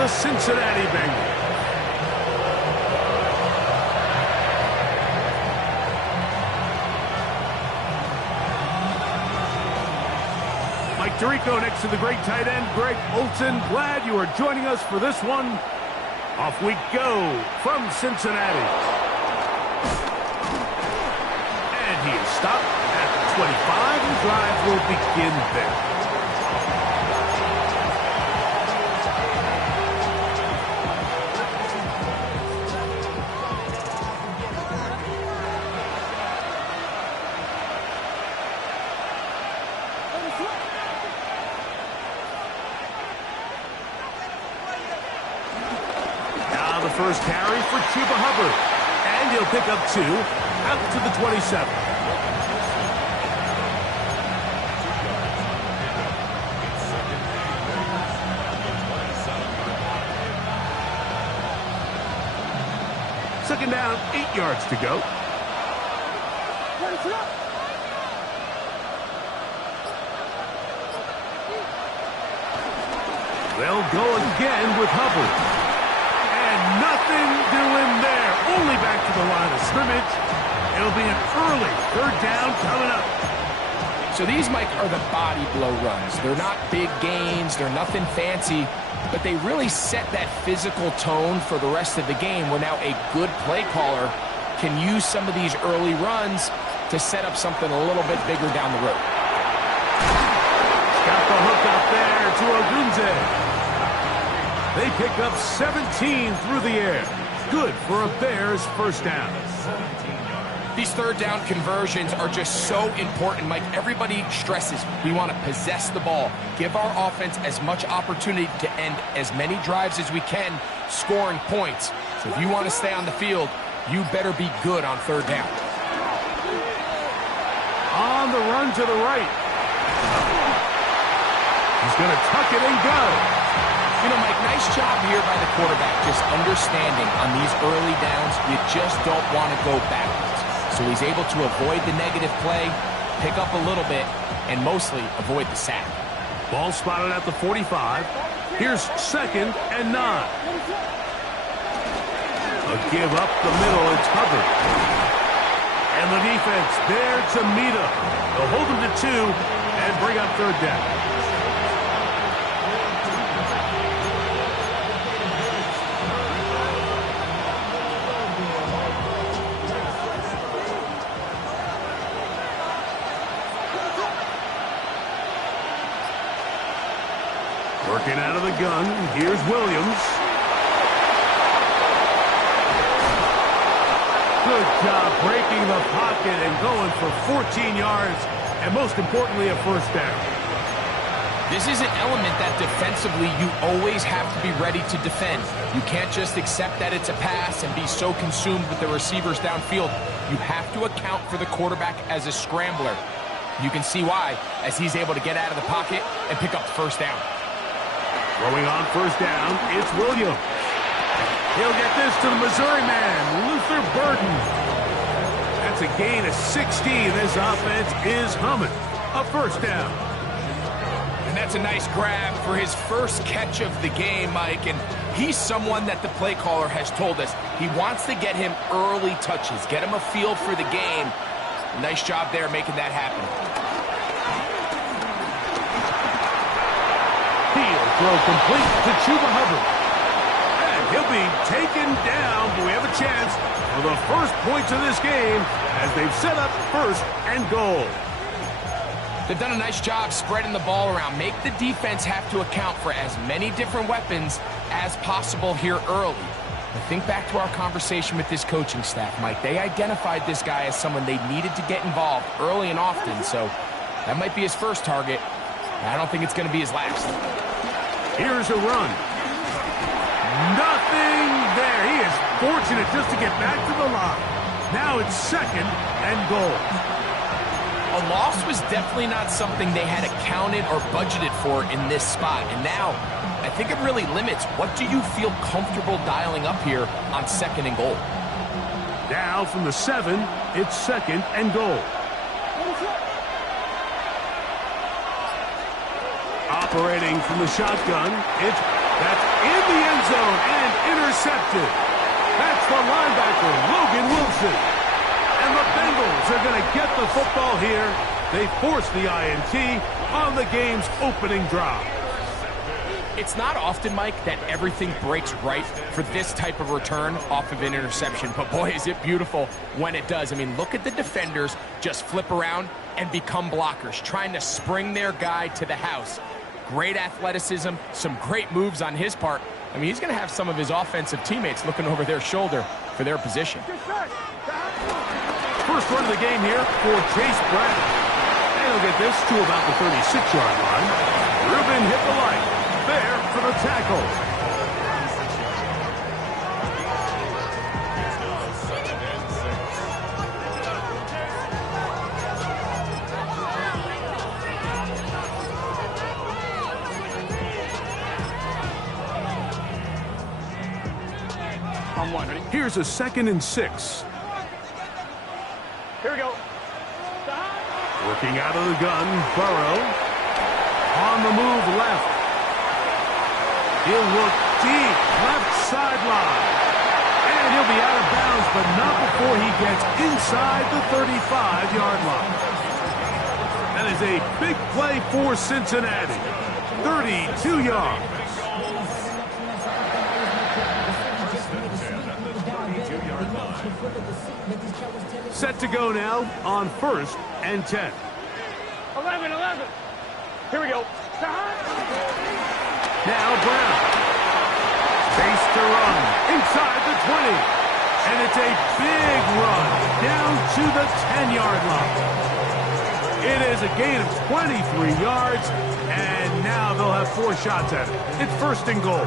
the Cincinnati Bengals. Mike Tirico next to the great tight end, Greg Olsen. Glad you are joining us for this one. Off we go from Cincinnati. And he is stopped at the 25. The drive will begin there. First carry for Chuba Hubbard. And he'll pick up 2 out to the 27. Second down, 8 yards to go. They'll go again with Hubbard. Nothing doing there. Only back to the line of scrimmage. It'll be an early third down coming up. So these, Mike, are the body blow runs. They're not big gains. They're nothing fancy. But they really set that physical tone for the rest of the game where now a good play caller can use some of these early runs to set up something a little bit bigger down the road. Got the hook up there to Ogunze. They pick up 17 through the air. Good for a Bears first down. These third down conversions are just so important, Mike. Everybody stresses we want to possess the ball, give our offense as much opportunity to end as many drives as we can, scoring points. So if you want to stay on the field, you better be good on third down. On the run to the right. He's going to tuck it and go. You know, Mike, nice job here by the quarterback, just understanding on these early downs, you just don't want to go backwards. So he's able to avoid the negative play, pick up a little bit, and mostly avoid the sack. Ball spotted at the 45. Here's 2nd and 9. A give up the middle, it's Hubbard. And the defense there to meet him. They'll hold him to 2 and bring up third down. Working out of the gun, here's Williams. Good job breaking the pocket and going for 14 yards, and most importantly, a first down. This is an element that defensively you always have to be ready to defend. You can't just accept that it's a pass and be so consumed with the receivers downfield. You have to account for the quarterback as a scrambler. You can see why, as he's able to get out of the pocket and pick up the first down. Throwing on first down, it's Williams. He'll get this to the Missouri man, Luther Burden. That's a gain of 16. This offense is humming. A first down. And that's a nice grab for his first catch of the game, Mike. And he's someone that the play caller has told us he wants to get him early touches, get him a feel for the game. Nice job there making that happen. Throw complete to Chuba Hubbard. And he'll be taken down, but we have a chance for the first points of this game as they've set up 1st and goal. They've done a nice job spreading the ball around. Make the defense have to account for as many different weapons as possible here early. But think back to our conversation with this coaching staff, Mike. They identified this guy as someone they needed to get involved early and often, so that might be his first target. I don't think it's going to be his last. Here's a run. Nothing there. He is fortunate just to get back to the line. Now it's 2nd and goal. A loss was definitely not something they had accounted or budgeted for in this spot. And now, I think it really limits what do you feel comfortable dialing up here on 2nd and goal. Now from the 7, it's 2nd and goal. Operating from the shotgun, that's in the end and intercepted. That's the linebacker, Logan Wilson. And the Bengals are going to get the football here. They force the INT on the game's opening drive. It's not often, Mike, that everything breaks right for this type of return off of an interception. But boy, is it beautiful when it does. I mean, look at the defenders just flip around and become blockers, trying to spring their guy to the house. Great athleticism, some great moves on his part. I mean, he's going to have some of his offensive teammates looking over their shoulder for their position. First run of the game here for Chase Brown. And he'll get this to about the 36-yard line. Reuben hit the light. There for the tackle. Here's a 2nd and 6. Here we go. Working out of the gun, Burrow. On the move left. He'll look deep, left sideline. And he'll be out of bounds, but not before he gets inside the 35-yard line. That is a big play for Cincinnati. 32 yards. Set to go now on 1st and 10. 11. Here we go. Now Brown. Space to run inside the 20. And it's a big run down to the 10-yard line. It is a gain of 23 yards, and now they'll have 4 shots at it. It's 1st and goal.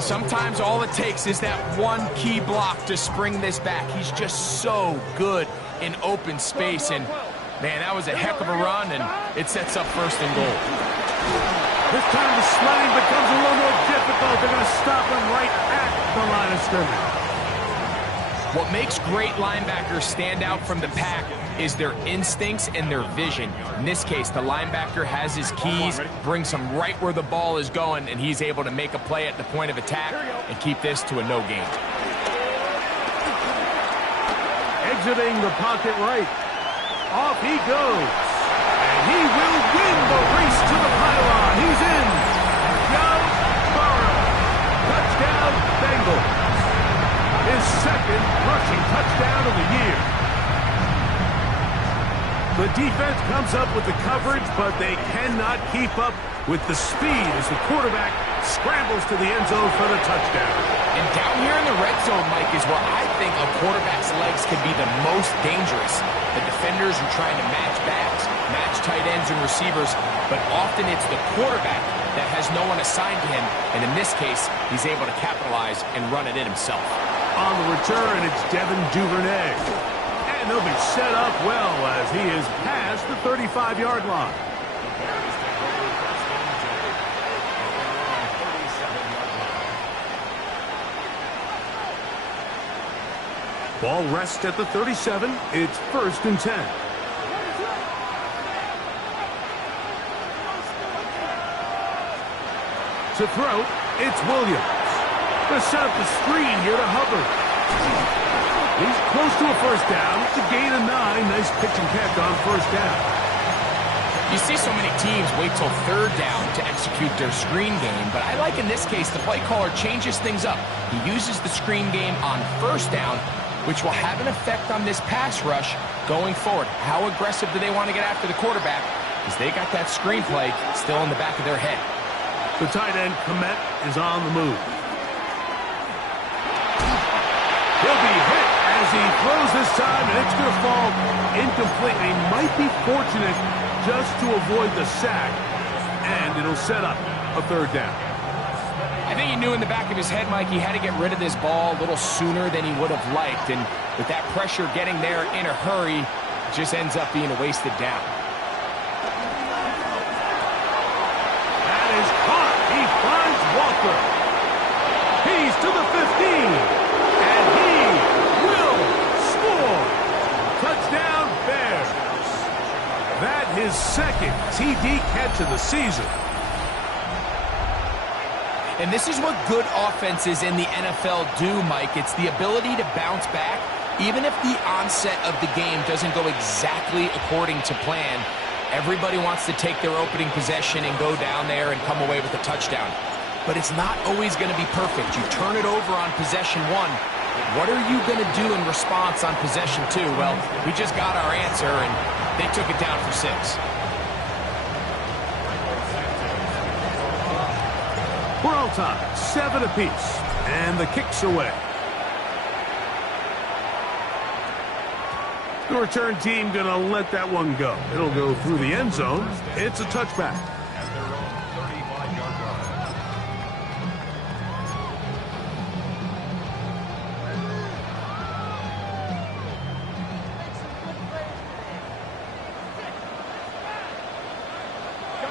Sometimes all it takes is that one key block to spring this back. He's just so good in open space, and man, that was a heck of a run, and it sets up 1st and goal. This time the sledding becomes a little more difficult. They're going to stop him right at the line of scrimmage. What makes great linebackers stand out from the pack is their instincts and their vision. In this case, the linebacker has his keys, brings him right where the ball is going, and he's able to make a play at the point of attack and keep this to a no gain. Exiting the pocket right. Off he goes. And he will win the race to the pylon. He's in. Go Burrow. Touchdown Bengals. His 2nd rushing touchdown of the year. The defense comes up with the coverage, but they cannot keep up with the speed as the quarterback scrambles to the end zone for the touchdown. And down here in the red zone, Mike, is where I think a quarterback's legs can be the most dangerous. The defenders are trying to match backs, match tight ends and receivers, but often it's the quarterback that has no one assigned to him, and in this case, he's able to capitalize and run it in himself. On the return, it's Devin Duvernay. And they'll be set up well as he is past the 35-yard line. Ball rests at the 37. It's 1st and 10. To throw, it's Williams. Going to set up the screen here to Hubbard. He's close to a 1st down. It's a gain of 9. Nice pitch and catch on 1st down. You see so many teams wait till 3rd down to execute their screen game, but I like in this case the play caller changes things up. He uses the screen game on 1st down, which will have an effect on this pass rush going forward. How aggressive do they want to get after the quarterback? Because they got that screen play still in the back of their head. The tight end, Komet, is on the move. He'll be hit as he throws this time, and it's going to fall incomplete. He might be fortunate just to avoid the sack, and it'll set up a 3rd down. I think he knew in the back of his head, Mike, he had to get rid of this ball a little sooner than he would have liked, and with that pressure getting there in a hurry, it just ends up being a wasted down. That is caught. He finds Walker. He's to the 15. And he will score. Touchdown, Bears. That his 2nd TD catch of the season. And this is what good offenses in the NFL do, Mike. It's the ability to bounce back, even if the onset of the game doesn't go exactly according to plan. Everybody wants to take their opening possession and go down there and come away with a touchdown. But it's not always going to be perfect. You turn it over on possession 1. What are you going to do in response on possession 2? Well, we just got our answer, and they took it down for 6. We're all tied, 7 apiece, and the kick's away. The return team gonna let that one go. It'll go through the end zone. It's a touchback. At their own 35-yard line.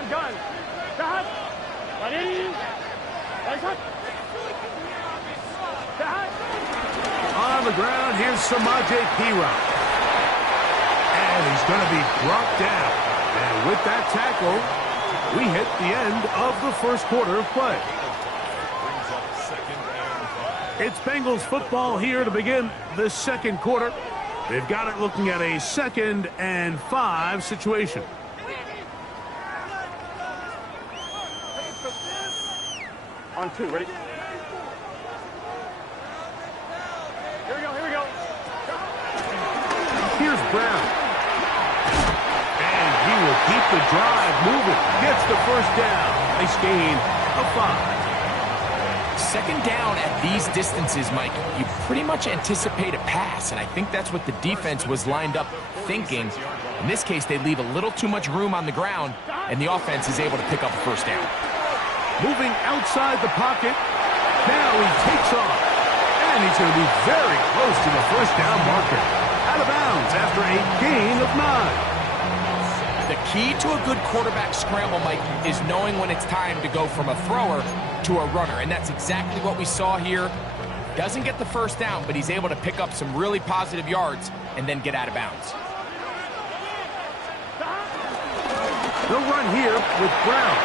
Gun. Dad. Ready. On the ground, here's Samaje Perine. And he's going to be brought down. And with that tackle, we hit the end of the first quarter of play. It's Bengals football here to begin the second quarter. They've got it looking at a 2nd and 5 situation. On 2, ready? Here we go. Here's Brown. And he will keep the drive moving. Gets the first down. Nice gain of 5. Second down at these distances, Mike, you pretty much anticipate a pass, and I think that's what the defense was lined up thinking. In this case, they leave a little too much room on the ground, and the offense is able to pick up a first down. Moving outside the pocket. Now he takes off. And he's going to be very close to the first down marker. Out of bounds after a gain of 9. The key to a good quarterback scramble, Mike, is knowing when it's time to go from a thrower to a runner. And that's exactly what we saw here. Doesn't get the first down, but he's able to pick up some really positive yards and then get out of bounds. They'll run here with Brown.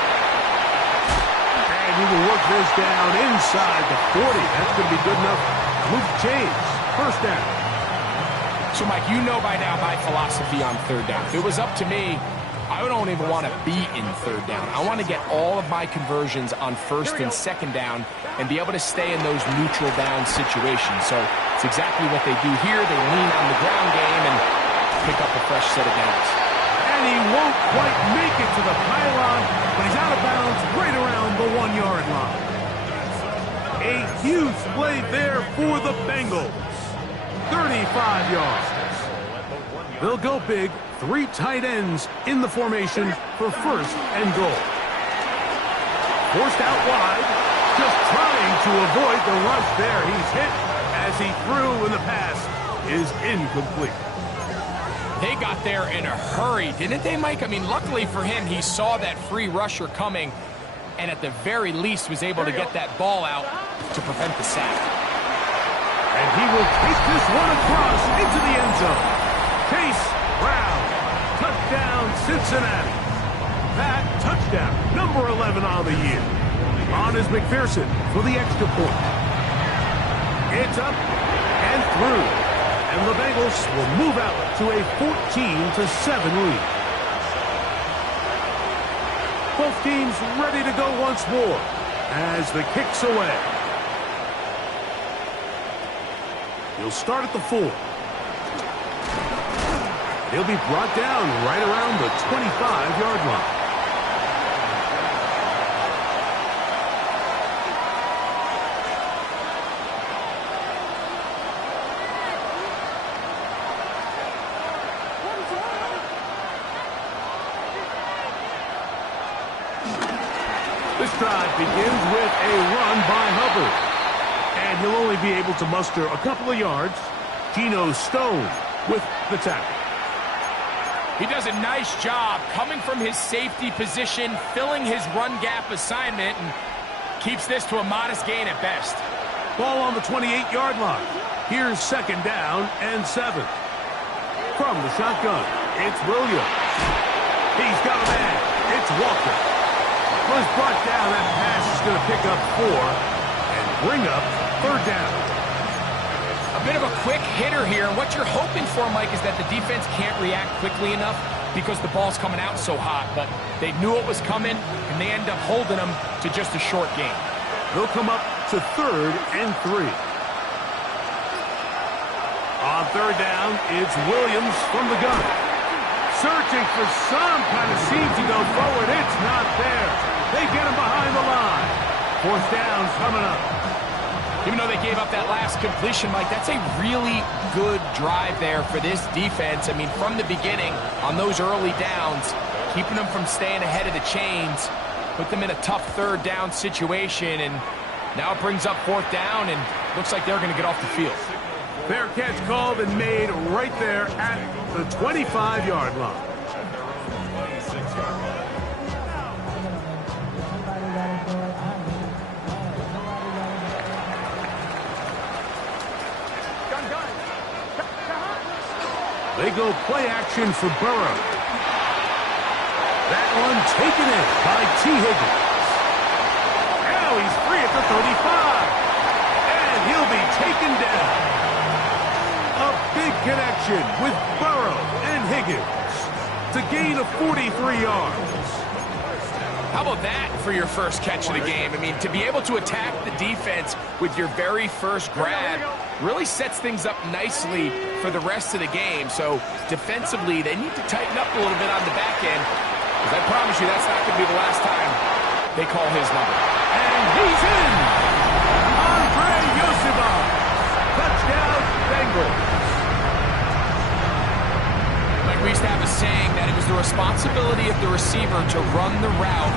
And he will work this down inside the 40. That's going to be good enough to move the chains. First down. So, Mike, you know by now my philosophy on third down. If it was up to me, I don't even want to be in third down. I want to get all of my conversions on first and second down and be able to stay in those neutral down situations. So it's exactly what they do here. They lean on the ground game and pick up a fresh set of downs. And he won't quite make it to the pylon, but he's out of bounds right around the 1-yard line. A huge play there for the Bengals. 35 yards. They'll go big. 3 tight ends in the formation for first and goal. Forced out wide. Just trying to avoid the rush there. He's hit as he threw, and the pass is incomplete. They got there in a hurry, didn't they, Mike? I mean, luckily for him, he saw that free rusher coming and at the very least was able to get that ball out to prevent the sack. And he will take this one across into the end zone. Chase Brown. Touchdown, Cincinnati. That touchdown, number 11 on the year. On is McPherson for the extra point. It's up and through. And the Bengals will move out to a 14-7 lead. Both teams ready to go once more as the kick's away. He'll start at the 4. He'll be brought down right around the 25-yard line. This drive begins with a run by Hubbard. And he'll only be able to muster a couple of yards. Geno Stone with the tackle. He does a nice job coming from his safety position, filling his run gap assignment, and keeps this to a modest gain at best. Ball on the 28-yard line. Here's second down and 7. From the shotgun, it's Williams. He's got a man. It's Walker. Was brought down. That pass is going to pick up 4 and bring up third down. A bit of a quick hitter here, and what you're hoping for, Mike, is that the defense can't react quickly enough because the ball's coming out so hot, but they knew it was coming, and they end up holding them to just a short game. They'll come up to 3rd and 3. On third down, it's Williams from the gun. Searching for some kind of seam to go forward. It's not there. They get him behind the line. 4th down coming up. Even though they gave up that last completion, Mike, that's a really good drive there for this defense. I mean, from the beginning, on those early downs, keeping them from staying ahead of the chains, put them in a tough 3rd down situation, and now it brings up 4th down, and looks like they're going to get off the field. Fair catch called and made right there at the 25-yard line. They go play action for Burrow. That one taken in by T. Higgins. Now he's free at the 35. And he'll be taken down. A big connection with Burrow and Higgins to gain of 43 yards. How about that for your first catch of the game? I mean, to be able to attack the defense with your very first grab really sets things up nicely for the rest of the game. So defensively, they need to tighten up a little bit on the back end, because I promise you that's not going to be the last time they call his number. And he's in! Andre Yosibov! Touchdown, Bengals! Like we used to have a saying that it was the responsibility of the receiver to run the route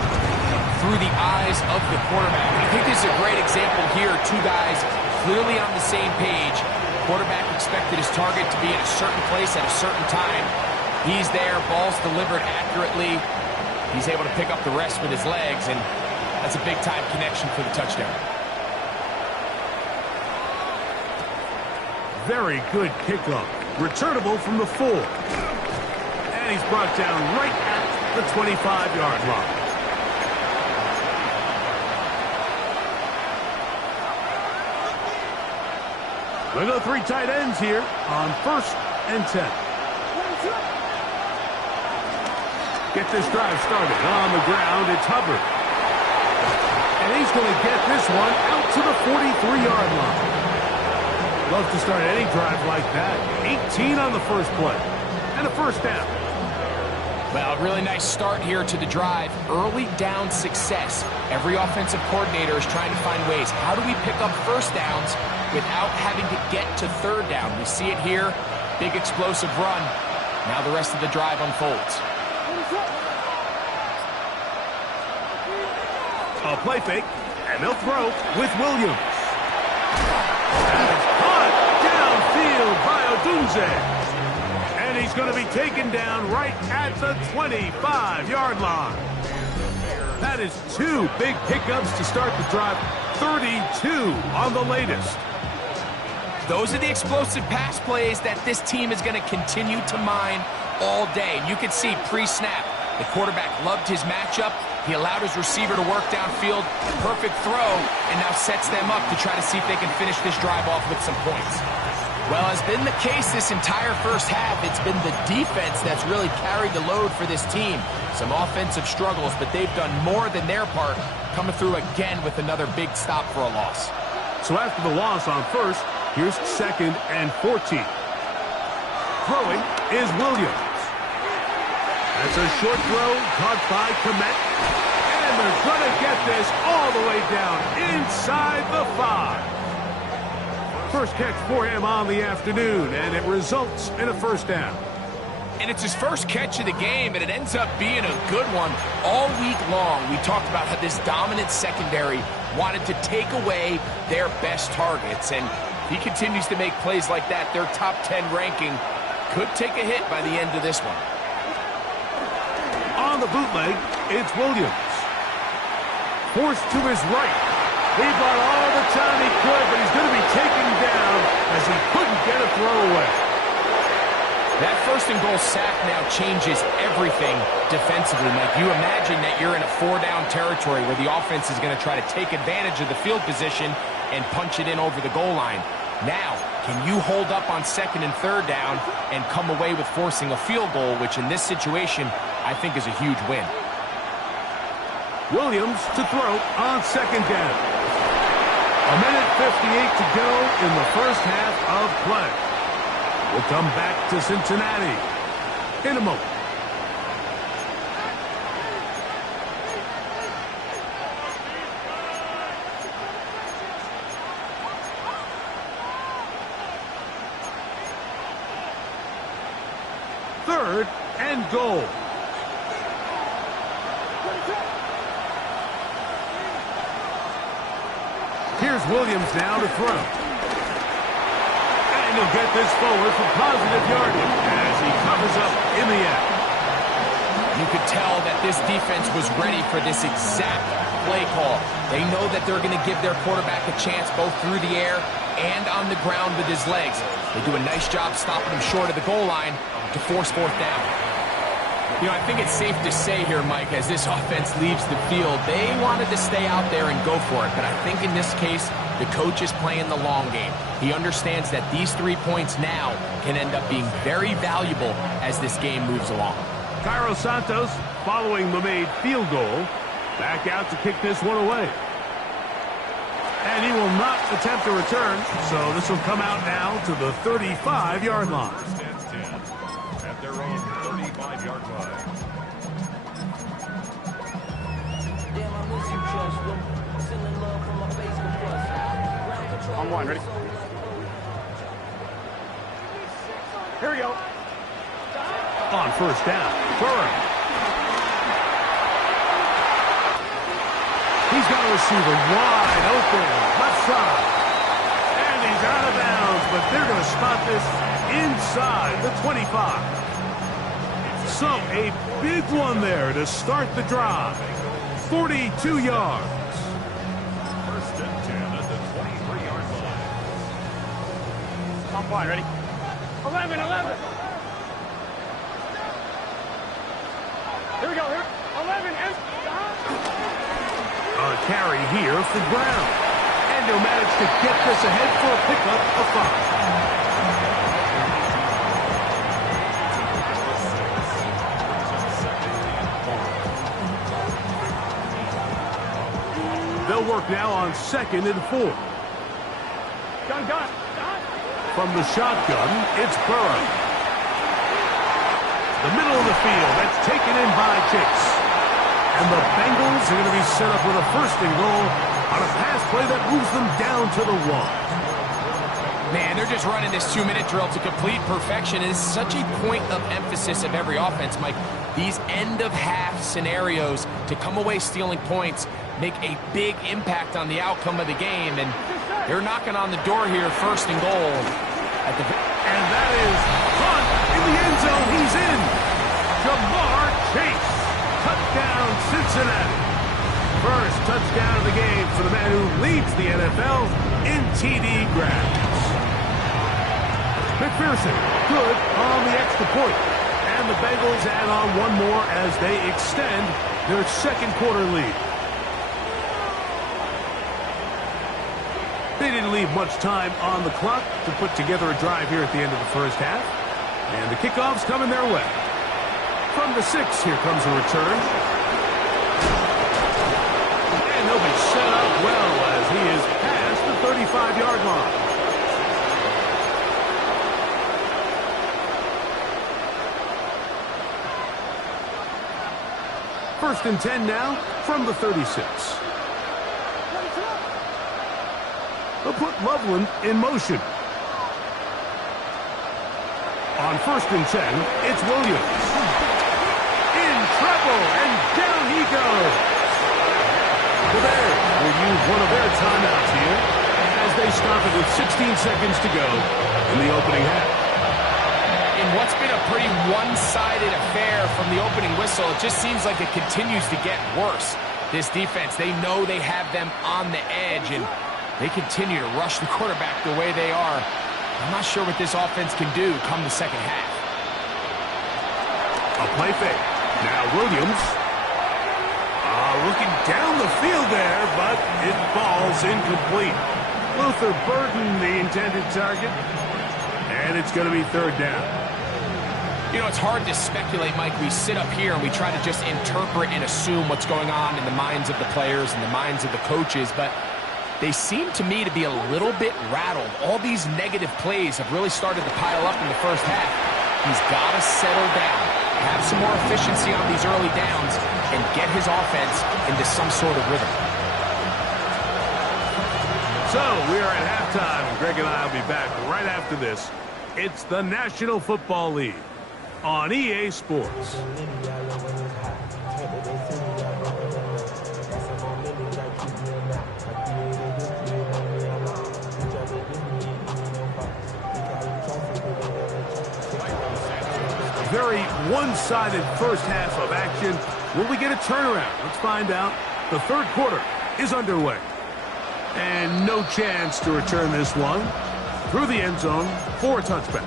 through the eyes of the quarterback. I think this is a great example here. Two guys clearly on the same page. Quarterback expected his target to be in a certain place at a certain time. He's there, ball's delivered accurately. He's able to pick up the rest with his legs, and that's a big-time connection for the touchdown. Very good kickoff. Returnable from the 4. And he's brought down right at the 25-yard line. We'll go 3 tight ends here on 1st and 10. Get this drive started. On the ground, it's Hubbard. And he's going to get this one out to the 43-yard line. Love to start any drive like that. 18 on the first play. And a 1st down. Well, a really nice start here to the drive. Early down success. Every offensive coordinator is trying to find ways. How do we pick up 1st downs without having to get to 3rd down? We see it here. Big explosive run. Now the rest of the drive unfolds. A play fake, and they'll throw with Williams. And it's caught downfield by Odunze. And he's going to be taken down right at the 25-yard line. That is 2 big pickups to start the drive. 32 on the latest. Those are the explosive pass plays that this team is going to continue to mine all day. And you can see pre-snap, the quarterback loved his matchup. He allowed his receiver to work downfield. Perfect throw, and now sets them up to try to see if they can finish this drive off with some points. Well, as been the case this entire first half, it's been the defense that's really carried the load for this team. Some offensive struggles, but they've done more than their part, coming through again with another big stop for a loss. So after the loss on 1st, here's 2nd and 14. Throwing is Williams. That's a short throw caught by Komet. And they're going to get this all the way down inside the 5. First catch for him on the afternoon, and it results in a 1st down. And it's his first catch of the game, and it ends up being a good one. All week long, we talked about how this dominant secondary wanted to take away their best targets. And if he continues to make plays like that, their top 10 ranking could take a hit by the end of this one. On the bootleg, it's Williams. Forced to his right. He bought all the time he could, but he's going to be taken down as he couldn't get a throw away. That first and goal sack now changes everything defensively, Mike. You imagine that you're in a 4-down territory where the offense is going to try to take advantage of the field position and punch it in over the goal line. Now, can you hold up on 2nd and 3rd down and come away with forcing a field goal, which in this situation I think is a huge win. Williams to throw on 2nd down. 1:58 to go in the first half of play. We'll come back to Cincinnati in a moment. Third and goal. Here's Williams now to throw. And he'll get this forward for positive yardage as he covers up in the end. You could tell that this defense was ready for this exact play call. They know that they're going to give their quarterback a chance both through the air and on the ground with his legs. They do a nice job stopping him short of the goal line to force 4th down. You know, I think it's safe to say here, Mike, as this offense leaves the field, they wanted to stay out there and go for it. But I think in this case, the coach is playing the long game. He understands that these 3 points now can end up being very valuable as this game moves along. Cairo Santos, following the made field goal, back out to kick this one away. And he will not attempt a return, so this will come out now to the 35-yard line. At their own 35-yard line. On 1, ready? Here we go. On 1st down, Burrow. He's got a receiver wide open, left side. And he's out of bounds, but they're going to spot this inside the 25. So a big one there to start the drive. 42 yards. 1st and 10 at the 23-yard line. On 1, ready? 11. Here we go. Here. 11 and A carry here for Brown. And he'll manage to get this ahead for a pickup of 5. They'll work now on 2nd and 4. gun. From the shotgun, it's Burrow. The middle of the field, that's taken in by Chase. And the Bengals are going to be set up with a 1st and goal on a pass play that moves them down to the 1. Man, they're just running this 2-minute drill to complete perfection. It is such a point of emphasis of every offense, Mike. These end-of-half scenarios to come away stealing points make a big impact on the outcome of the game. And they're knocking on the door here, 1st and goal. And that is caught in the end zone. He's in. Jamar Chase. Touchdown, Cincinnati. First touchdown of the game for the man who leads the NFL in TD grabs. McPherson, good on the extra point. And the Bengals add on one more as they extend their 2nd quarter lead. They didn't leave much time on the clock to put together a drive here at the end of the first half. And the kickoff's coming their way. From the 6, here comes a return. And he'll be set up well as he is past the 35-yard line. First and 10 now from the 36. They'll put Loveland in motion. On 1st and 10, it's Williams. In trouble, and down he goes. The Bears will use one of their timeouts here as they stop it with 16 seconds to go in the opening half. In what's been a pretty one-sided affair from the opening whistle, it just seems like it continues to get worse. This defense, they know they have them on the edge, and they continue to rush the quarterback the way they are. I'm not sure what this offense can do come the second half. A play fake. Now Williams. Looking down the field there, but it falls incomplete. Luther Burden, the intended target. And it's going to be third down. You know, it's hard to speculate, Mike. We sit up here and we try to just interpret and assume what's going on in the minds of the players and the minds of the coaches, but they seem to me to be a little bit rattled. All these negative plays have really started to pile up in the first half. He's got to settle down, have some more efficiency on these early downs, and get his offense into some sort of rhythm. So we are at halftime, and Greg and I will be back right after this. It's the National Football League on EA Sports. Very one-sided first half of action. Will we get a turnaround? Let's find out. The third quarter is underway. And no chance to return this one through the end zone for a touchback.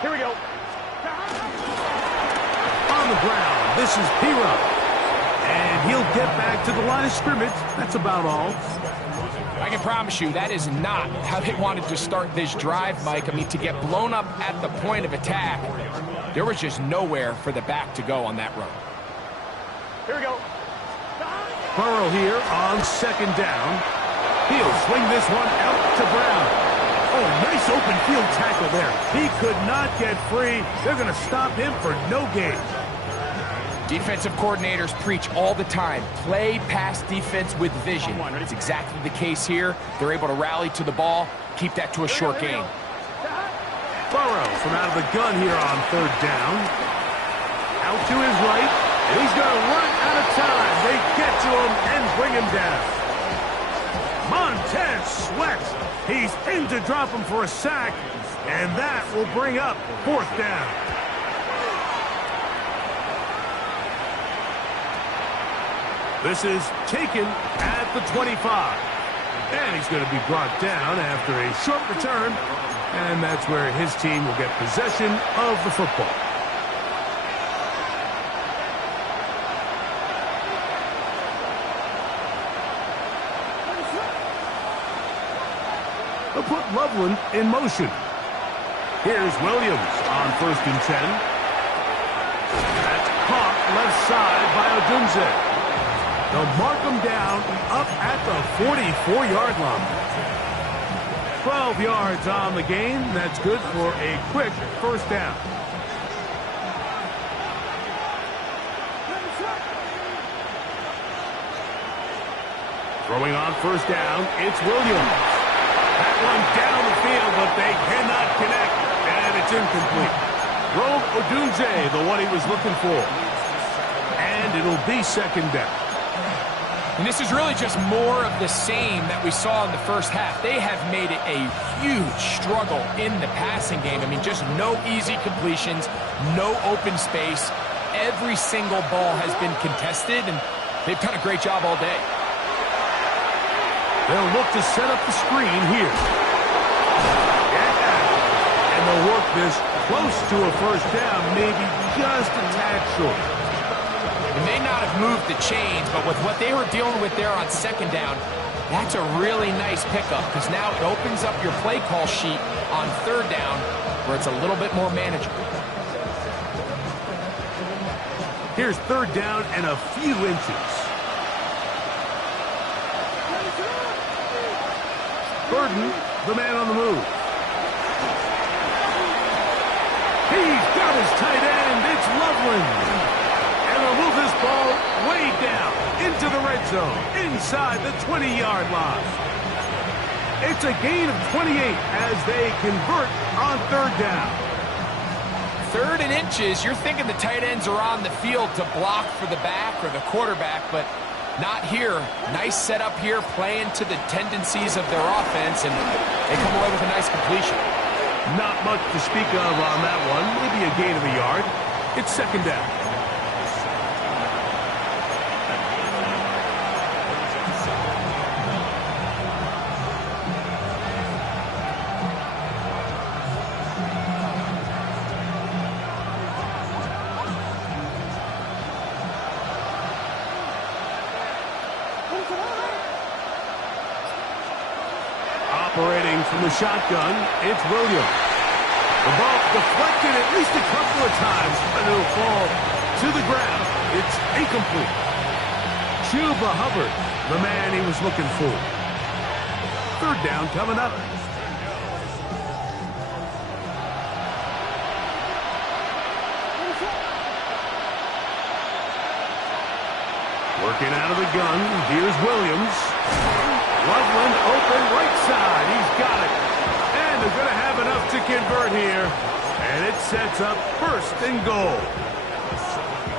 Here we go. On the ground, this is P-Rob. And he'll get back to the line of scrimmage. That's about all. I can promise you that is not how they wanted to start this drive, Mike. I mean, to get blown up at the point of attack, there was just nowhere for the back to go on that run. Here we go. Burrow here on second down. He'll swing this one out to Brown. Oh, nice open field tackle there. He could not get free. They're going to stop him for no gain. Defensive coordinators preach all the time, play pass defense with vision. It's exactly the case here. They're able to rally to the ball, keep that to a short gain. Burrow from out of the gun here on third down. Out to his right, and he's going to run out of time. They get to him and bring him down. Montez Sweat. He's in to drop him for a sack, and that will bring up fourth down. This is taken at the 25. And he's going to be brought down after a short return, and that's where his team will get possession of the football. They'll put Loveland in motion. Here's Williams on 1st and 10. That's caught left side by Odunze. They'll mark him down up at the 44-yard line. 12 yards on the game. That's good for a quick first down. Throwing on first down, it's Williams. That one down the field, but they cannot connect, and it's incomplete. Rome Odunze, the one he was looking for. And it'll be second down. And this is really just more of the same that we saw in the first half. They have made it a huge struggle in the passing game. I mean, just no easy completions, no open space. Every single ball has been contested, and they've done a great job all day. They'll look to set up the screen here. Yeah. And they'll work this close to a first down, maybe just a tad short. It may not have moved the chains, but with what they were dealing with there on second down, that's a really nice pickup because now it opens up your play call sheet on third down where it's a little bit more manageable. Here's third down and a few inches. Burden, the man on the move. He's got his tight end. It's Loveland. And they'll move this ball way down into the red zone, inside the 20-yard line. It's a gain of 28 as they convert on third down. 3rd and inches, you're thinking the tight ends are on the field to block for the back or the quarterback, but not here. Nice setup here, playing to the tendencies of their offense, and they come away with a nice completion. Not much to speak of on that one. Maybe a gain of a yard. It's second down. Operating from the shotgun, it's Williams. The ball deflected at least a couple of times, but it'll fall to the ground. It's incomplete. Chuba Hubbard, the man he was looking for. Third down coming up. Working out of the gun, here's Williams. Loveland open right side. He's got it. And they're going to have enough to convert here. And it sets up first and goal.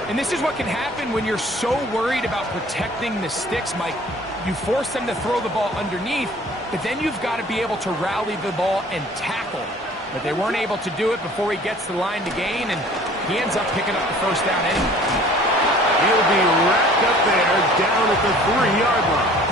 And this is what can happen when you're so worried about protecting the sticks, Mike. You force them to throw the ball underneath, but then you've got to be able to rally the ball and tackle. But they weren't able to do it before he gets the line to gain, and he ends up picking up the first down anyway. He'll be wrapped up there down at the 3-yard line.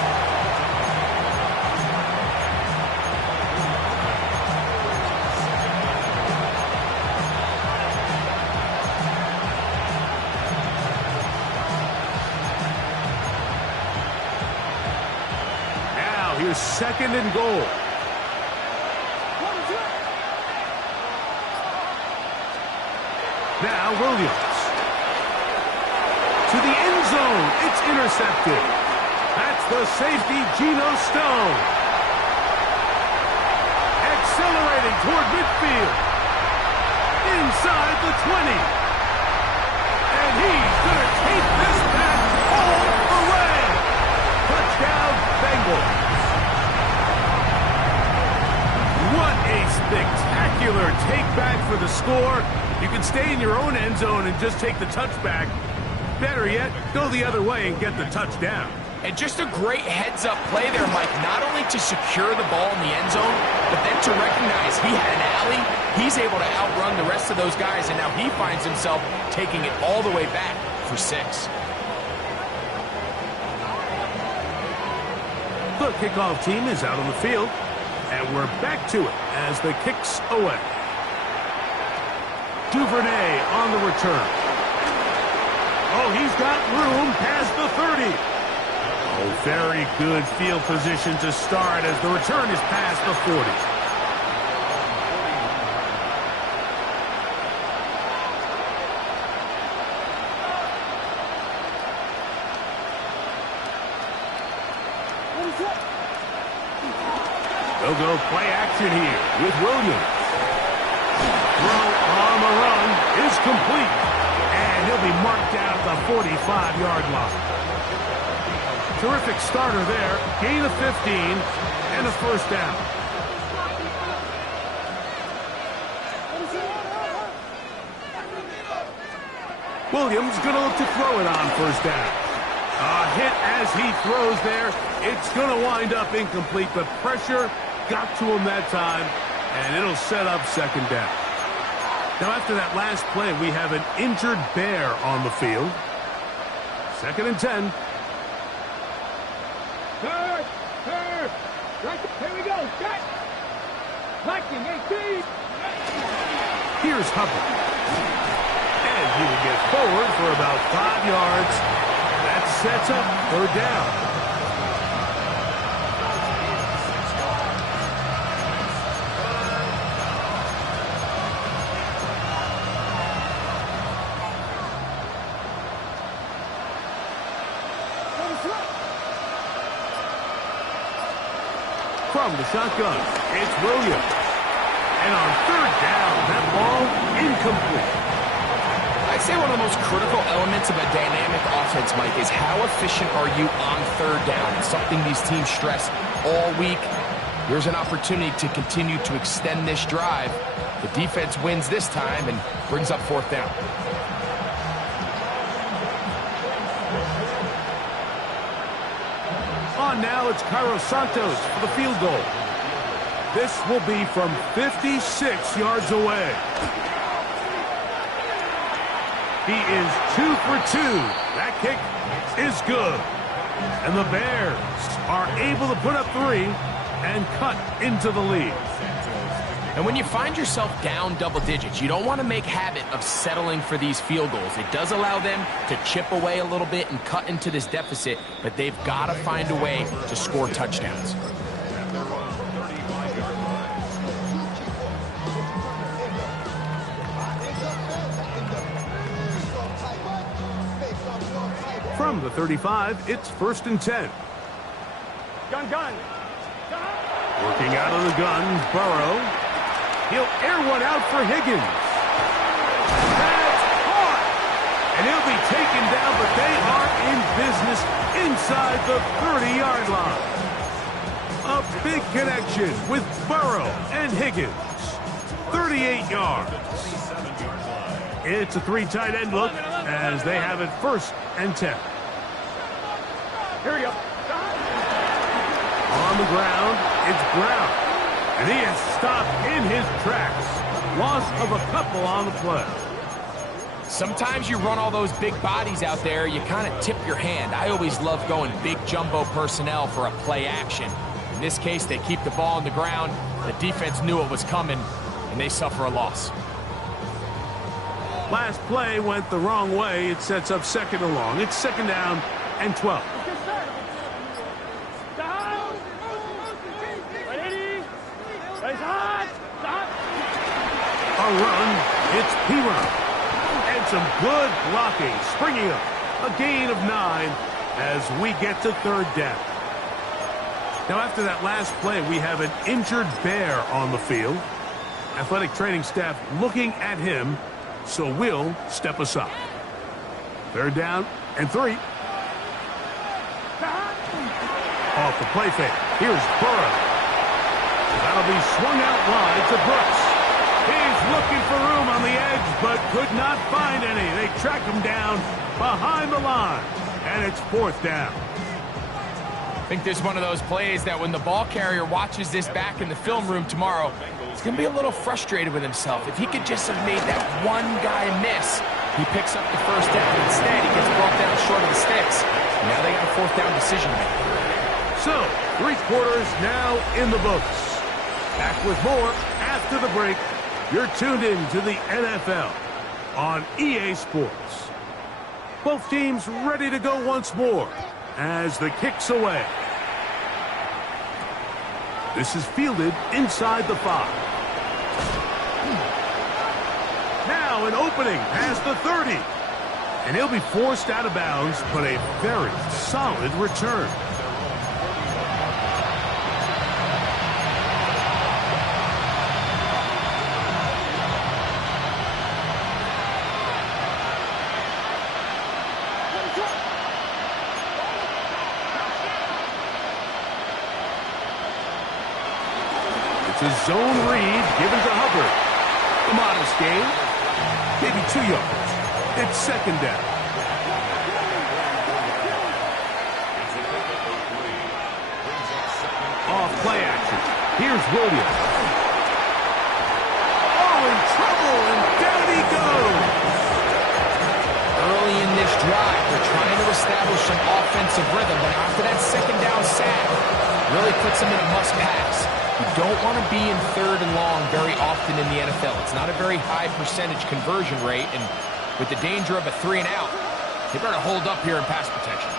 Here's second and goal. Now Williams. To the end zone. It's intercepted. That's the safety, Geno Stone. Accelerating toward midfield. Inside the 20. And he's going to take this back all the way. Touchdown, Bengals. What a spectacular take-back for the score. You can stay in your own end zone and just take the touchback. Better yet, go the other way and get the touchdown. And just a great heads-up play there, Mike. Not only to secure the ball in the end zone, but then to recognize he had an alley. He's able to outrun the rest of those guys, and now he finds himself taking it all the way back for 6. The kickoff team is out on the field. And we're back to it as the kick's away. Duvernay on the return. Oh, he's got room past the 30. Oh, very good field position to start as the return is past the 40. They'll go play action here with Williams. Throw on the run is complete. And he'll be marked down at the 45-yard line. Terrific starter there. Gain of 15 and a first down. Williams going to look to throw it on first down. A hit as he throws there. It's going to wind up incomplete, but pressure got to him that time, and it'll set up second down. Now, after that last play, we have an injured Bear on the field. Second and 10. Third. Right, here we go. Set. Viking 18. Here's Hubbard. And he will get forward for about 5 yards. That sets up third down. From the shotgun, it's Williams. And on third down, that ball incomplete. I'd say one of the most critical elements of a dynamic offense, Mike, is how efficient are you on third down? It's something these teams stress all week. Here's an opportunity to continue to extend this drive. The defense wins this time and brings up fourth down. On now, it's Cairo Santos for the field goal. This will be from 56 yards away. He is 2 for 2. That kick is good. And the Bears are able to put up 3 and cut into the lead. And when you find yourself down double digits, you don't want to make habit of settling for these field goals. It does allow them to chip away a little bit and cut into this deficit, but they've got to find a way to score touchdowns. From the 35, it's 1st and 10. Gun. Working out of the gun, Burrow. He'll air one out for Higgins. That's caught! And he'll be taken down, but they are in business inside the 30-yard line. A big connection with Burrow and Higgins. 38 yards. It's a 3 tight end look as they have it 1st and 10. Here we go. On the ground, it's Brown. And he is stopped in his tracks. Loss of a couple on the play. Sometimes you run all those big bodies out there, you kind of tip your hand. I always love going big jumbo personnel for a play action. In this case, they keep the ball on the ground. The defense knew it was coming, and they suffer a loss. Last play went the wrong way. It sets up 2nd and long. It's 2nd down and 12. A run, it's P-Run. And some good blocking, springing up. A gain of 9 as we get to 3rd down. Now after that last play, we have an injured Bear on the field. Athletic training staff looking at him, so we'll step aside. 3rd down and 3. Off the play fake. Here's Burrow. That'll be swung out wide to Brooks. He's looking for room on the edge, but could not find any. They track him down behind the line, and it's 4th down. I think this is one of those plays that when the ball carrier watches this back in the film room tomorrow, he's going to be a little frustrated with himself. If he could just have made that one guy miss, he picks up the 1st down. Instead, he gets brought down short of the sticks. Now they got a 4th down decision maker. So, 3 quarters now in the books. Back with more after the break. You're tuned in to the NFL on EA Sports. Both teams ready to go once more as the kick's away. This is fielded inside the 5. Now an opening past the 30. And he'll be forced out of bounds, but a very solid return. It's a zone read given to Hubbard. A modest gain, maybe 2 yards. It's 2nd down. Off play action. Here's Williams. Oh, in trouble, and down he goes. Early in this drive, they're trying to establish some offensive rhythm, but after that 2nd down sack, really puts them in a must-pass. You don't want to be in 3rd and long very often in the NFL. It's not a very high percentage conversion rate, and with the danger of a 3 and out, they better hold up here in pass protection.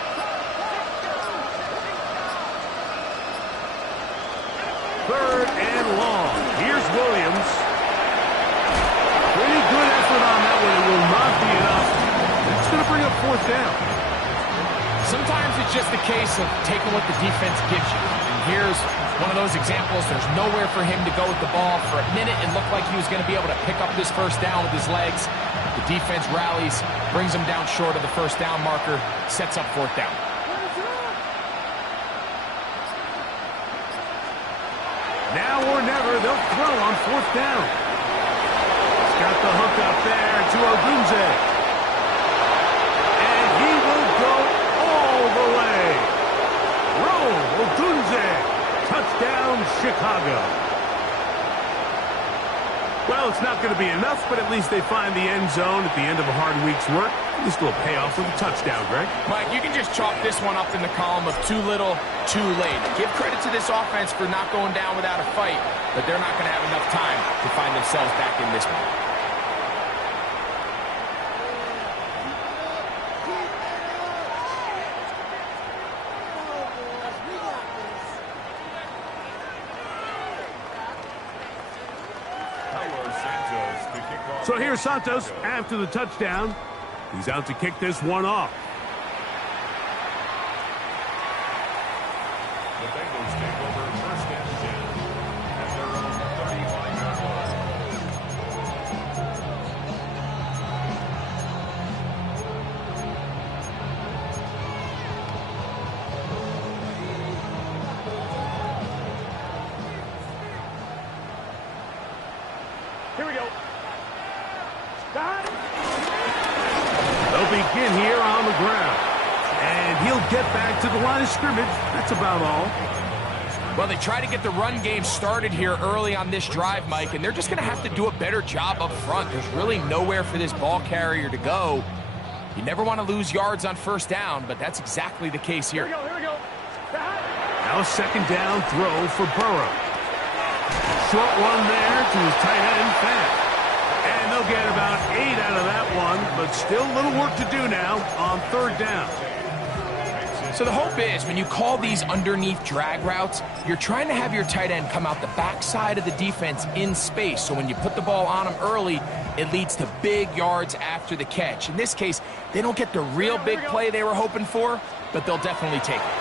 Third and long. Here's Williams. Pretty good effort on that one. It will not be enough. It's going to bring up 4th down. Sometimes it's just a case of taking what the defense gives you. And here's one of those examples. There's nowhere for him to go with the ball. For a minute, it looked like he was going to be able to pick up this 1st down with his legs. The defense rallies, brings him down short of the 1st down marker, sets up 4th down. Now or never, they'll throw on 4th down. He's got the hook up there to Odunze. And he will go all the way. Odunze. Touchdown, Chicago. Well, it's not going to be enough, but at least they find the end zone at the end of a hard week's work. At least it'll pay off with a touchdown, Greg. Mike, you can just chalk this one up in the column of too little, too late. Give credit to this offense for not going down without a fight, but they're not going to have enough time to find themselves back in this one. So here's Santos after the touchdown. He's out to kick this one off. The Bengals take over first and 10 at their own 35-yard line. Here we go. Got it. They'll begin here on the ground. And he'll get back to the line of scrimmage. That's about all. Well, they try to get the run game started here early on this drive, Mike, and they're just going to have to do a better job up front. There's really nowhere for this ball carrier to go. You never want to lose yards on first down, but that's exactly the case here. Here we go. Got it. Now a second down throw for Burrow. Short one there to his tight end, Fant. And they'll get about 8 out of that one, but still a little work to do now on third down. So the hope is when you call these underneath drag routes, you're trying to have your tight end come out the backside of the defense in space. So when you put the ball on him early, it leads to big yards after the catch. In this case, they don't get the real big play they were hoping for, but they'll definitely take it.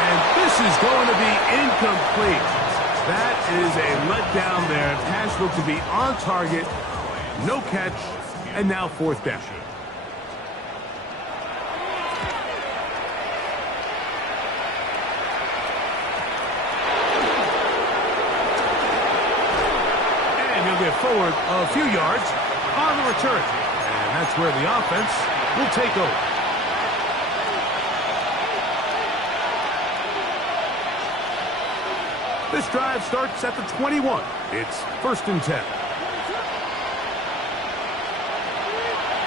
And this is going to be incomplete. That is a letdown there. Pass looked to be on target, no catch, and now fourth down. And he'll get forward a few yards on the return. And that's where the offense will take over. This drive starts at the 21. It's first and 10.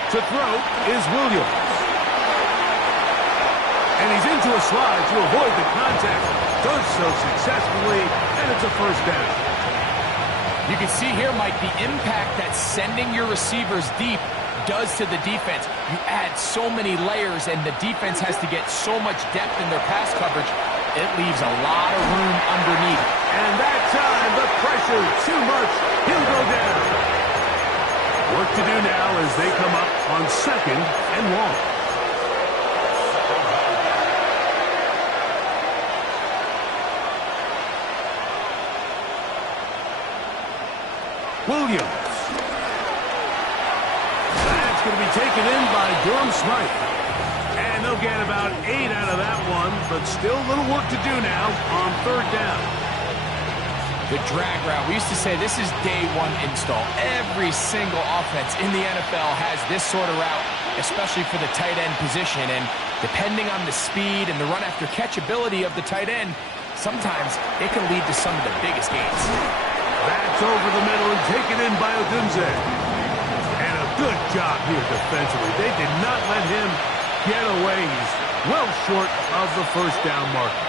To throw is Williams. And he's into a slide to avoid the contact. Does so successfully, and it's a first down. You can see here, Mike, the impact that sending your receivers deep does to the defense. You add so many layers, and the defense has to get so much depth in their pass coverage. It leaves a lot of room underneath. And that time, the pressure, too much. He'll go down. Work to do now as they come up on second and long. Williams. That's going to be taken in by Durham Smythe. And they'll get about 8 out of that one, but still a little work to do now on third down. The drag route, we used to say this is day one install. Every single offense in the NFL has this sort of route, especially for the tight end position. And depending on the speed and the run after catch ability of the tight end, sometimes it can lead to some of the biggest gains. That's over the middle and taken in by Odunze. And a good job here defensively. They did not let him get away. He's well short of the first down marker.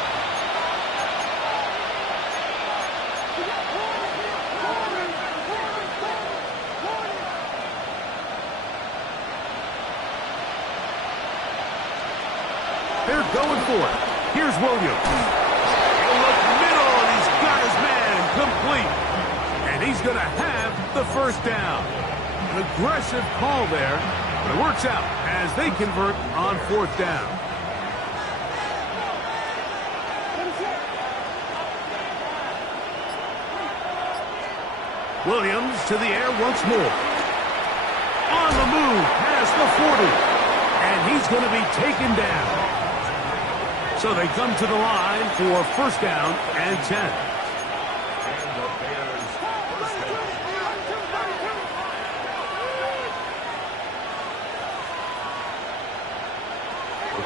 They're going for it. Here's Williams. He'll look middle, and he's got his man complete. And he's going to have the first down. An aggressive call there, but it works out as they convert on fourth down. Williams to the air once more. On the move past the 40. And he's going to be taken down. So they come to the line for first down and 10.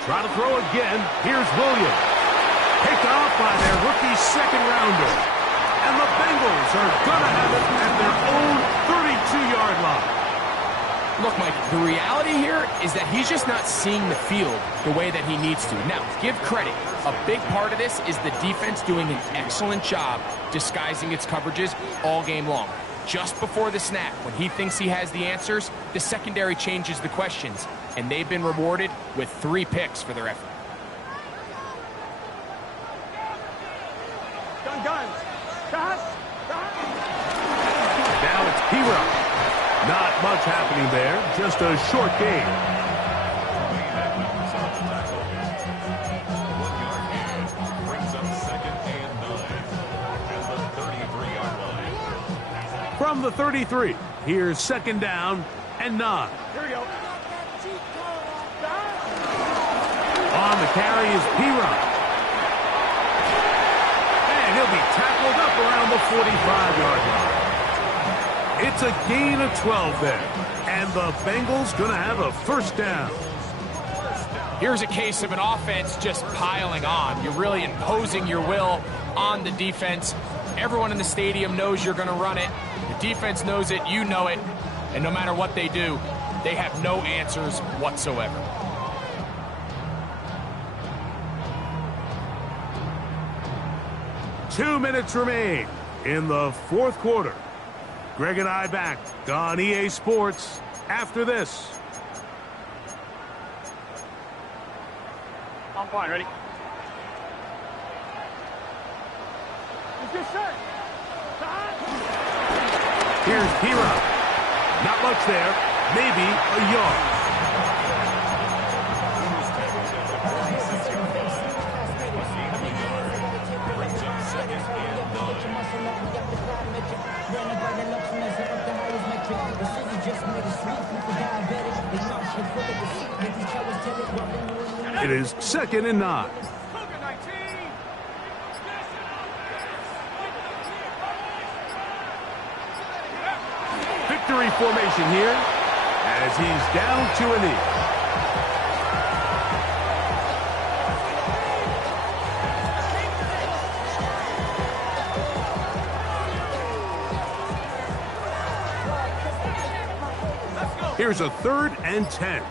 Try to throw again. Here's Williams. Picked off by their rookie second rounder. And the Bengals are going to have it at their own 32-yard line. Look, Mike, the reality here is that he's just not seeing the field the way that he needs to. Now, give credit. A big part of this is the defense doing an excellent job disguising its coverages all game long. Just before the snap, when he thinks he has the answers, the secondary changes the questions, and they've been rewarded with 3 picks for their effort. Gun. Now it's P-Rock. Not much happening there, just a short game. From the 33, here's 2nd down and 9. Here we go. On the carry is P-Rock. And he'll be tackled up around the 45-yard line. It's a gain of 12 there. And the Bengals going to have a 1st down. Here's a case of an offense just piling on. You're really imposing your will on the defense. Everyone in the stadium knows you're going to run it. The defense knows it, you know it. And no matter what they do, they have no answers whatsoever. Two minutes remain in the 4th quarter. Greg and I back on EA Sports after this. I'm fine. Ready? It's just set. Here's P-Rock. Not much there. Maybe a yard. It is 2nd and 9. Victory formation here as he's down to a knee. Here's a 3rd and 10.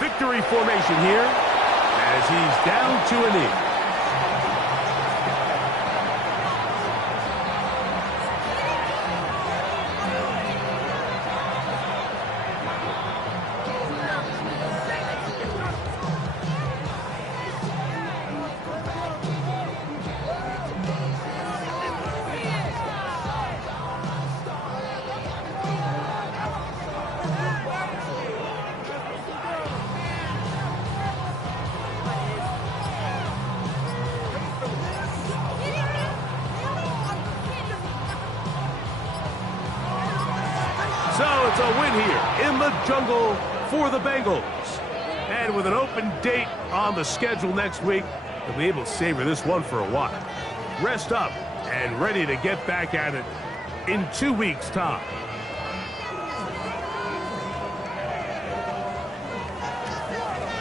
Victory formation here as he's down to a knee. So it's a win here in the jungle for the Bengals. And with an open date on the schedule next week, they'll be able to savor this one for a while. Rest up and ready to get back at it in 2 weeks' time.